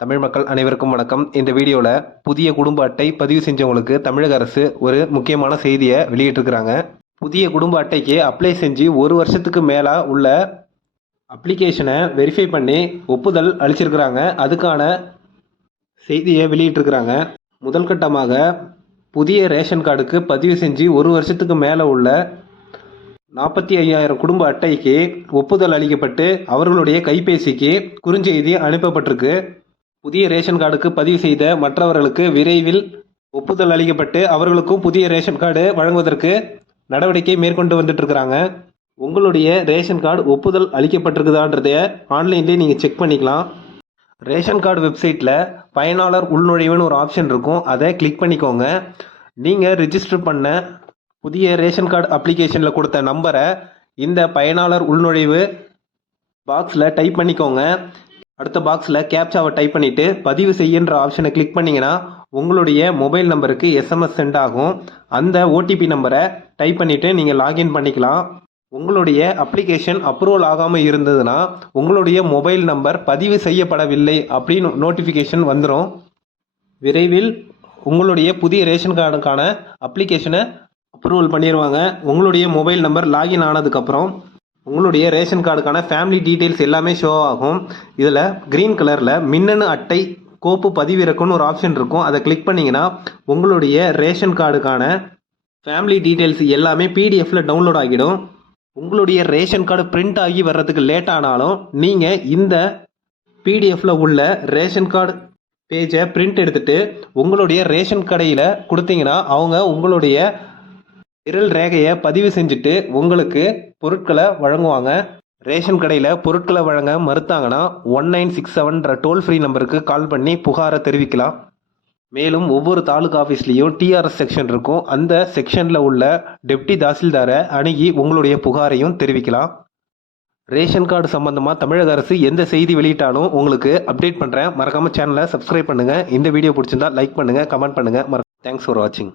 தமிழ் மக்கள் அனைவருக்கும் வணக்கம். இந்த வீடியோவில் புதிய குடும்ப அட்டை பதிவு செஞ்சவங்களுக்கு தமிழக அரசு ஒரு முக்கியமான செய்தியை வெளியிட்டிருக்கிறாங்க. புதிய குடும்ப அட்டைக்கு அப்ளை செஞ்சு ஒரு வருஷத்துக்கு மேலே உள்ள அப்ளிகேஷனை வெரிஃபை பண்ணி ஒப்புதல் அளிச்சிருக்கிறாங்க. அதுக்கான செய்தியை வெளியிட்டிருக்கிறாங்க. முதல் கட்டமாக புதிய ரேஷன் கார்டுக்கு பதிவு செஞ்சு ஒரு வருஷத்துக்கு மேலே உள்ள நாற்பத்தி ஐயாயிரம் குடும்ப அட்டைக்கு ஒப்புதல் அளிக்கப்பட்டு அவர்களுடைய கைபேசிக்கு குறுஞ்செய்தி அனுப்பப்பட்டிருக்கு. புதிய ரேஷன் கார்டுக்கு பதிவு செய்த மற்றவர்களுக்கு விரைவில் ஒப்புதல் அளிக்கப்பட்டு அவர்களுக்கும் புதிய ரேஷன் கார்டு வழங்குவதற்கு நடவடிக்கை மேற்கொண்டு வந்துட்டு இருக்கிறாங்க உங்களுடைய ரேஷன் கார்டு ஒப்புதல் அளிக்கப்பட்டிருக்குதான்றத ஆன்லைன்லேயே நீங்கள் செக் பண்ணிக்கலாம். ரேஷன் கார்டு வெப்சைட்டில் பயனாளர் உள்நுழைவுன்னு ஒரு ஆப்ஷன் இருக்கும். அதை கிளிக் பண்ணிக்கோங்க. நீங்கள் ரிஜிஸ்டர் பண்ண புதிய ரேஷன் கார்டு அப்ளிகேஷனில் கொடுத்த நம்பரை இந்த பயனாளர் உள்நுழைவு பாக்ஸில் டைப் பண்ணிக்கோங்க. அடுத்த பாக்ஸில் கேப்சாவை டைப் பண்ணிவிட்டு பதிவு செய்யன்ற ஆப்ஷனை கிளிக் பண்ணிங்கன்னா உங்களுடைய மொபைல் நம்பருக்கு எஸ்எம்எஸ் சென்ட் ஆகும். அந்த ஓடிபி நம்பரை டைப் பண்ணிவிட்டு நீங்கள் லாகின் பண்ணிக்கலாம். உங்களுடைய அப்ளிகேஷன் அப்ரூவல் ஆகாமல் இருந்ததுன்னா உங்களுடைய மொபைல் நம்பர் பதிவு செய்யப்படவில்லை அப்படின்னு நோட்டிஃபிகேஷன் வந்துடும் விரைவில் உங்களுடைய புதிய ரேஷன் கார்டுக்கான அப்ளிகேஷனை அப்ரூவல் பண்ணிடுவாங்க உங்களுடைய மொபைல் நம்பர் லாகின் ஆனதுக்கப்புறம் உங்களுடைய ரேஷன் கார்டுக்கான ஃபேமிலி டீட்டெயில்ஸ் எல்லாமே ஷோ ஆகும். இதில் க்ரீன் கலரில் மின்னணு அட்டை கோப்பு பதிவிறக்குன்னு ஒரு ஆப்ஷன் இருக்கும். அதை கிளிக் பண்ணிங்கன்னா உங்களுடைய ரேஷன் கார்டுக்கான ஃபேமிலி டீட்டெயில்ஸ் எல்லாமே பிடிஎஃப்பில் டவுன்லோட் ஆகிடும். உங்களுடைய ரேஷன் கார்டு பிரிண்ட் ஆகி வர்றதுக்கு லேட் ஆனாலும் நீங்கள் இந்த பிடிஎஃப்பில் உள்ள ரேஷன் கார்டு பேஜை பிரிண்ட் எடுத்துகிட்டு உங்களுடைய ரேஷன் கடையில் கொடுத்தீங்கன்னா அவங்க உங்களுடைய விரல் ரேகையை பதிவு செஞ்சுட்டு உங்களுக்கு பொருட்களை வழங்குவாங்க. ரேஷன் கடையில் பொருட்களை வழங்க மறுத்தாங்கன்னா one nine six seven toll free நம்பருக்கு கால் பண்ணி புகாரை தெரிவிக்கலாம். மேலும் ஒவ்வொரு தாலுகா ஆஃபீஸ்லேயும் டிஆர்எஸ் செக்ஷன் இருக்கும். அந்த செக்ஷனில் உள்ள டெப்டி தாசில்தாரை அணுகி உங்களுடைய புகாரையும் தெரிவிக்கலாம். ரேஷன் கார்டு சம்பந்தமாக தமிழக அரசு எந்த செய்தி வெளியிட்டாலும் உங்களுக்கு அப்டேட் பண்ணுறேன் மறக்காமல் சேனலை சப்ஸ்கிரைப் பண்ணுங்கள் இந்த வீடியோ பிடிச்சிருந்தா லைக் பண்ணுங்கள் கமெண்ட் பண்ணுங்கள் மறக்க தேங்க்ஸ் ஃபார் வாட்சிங்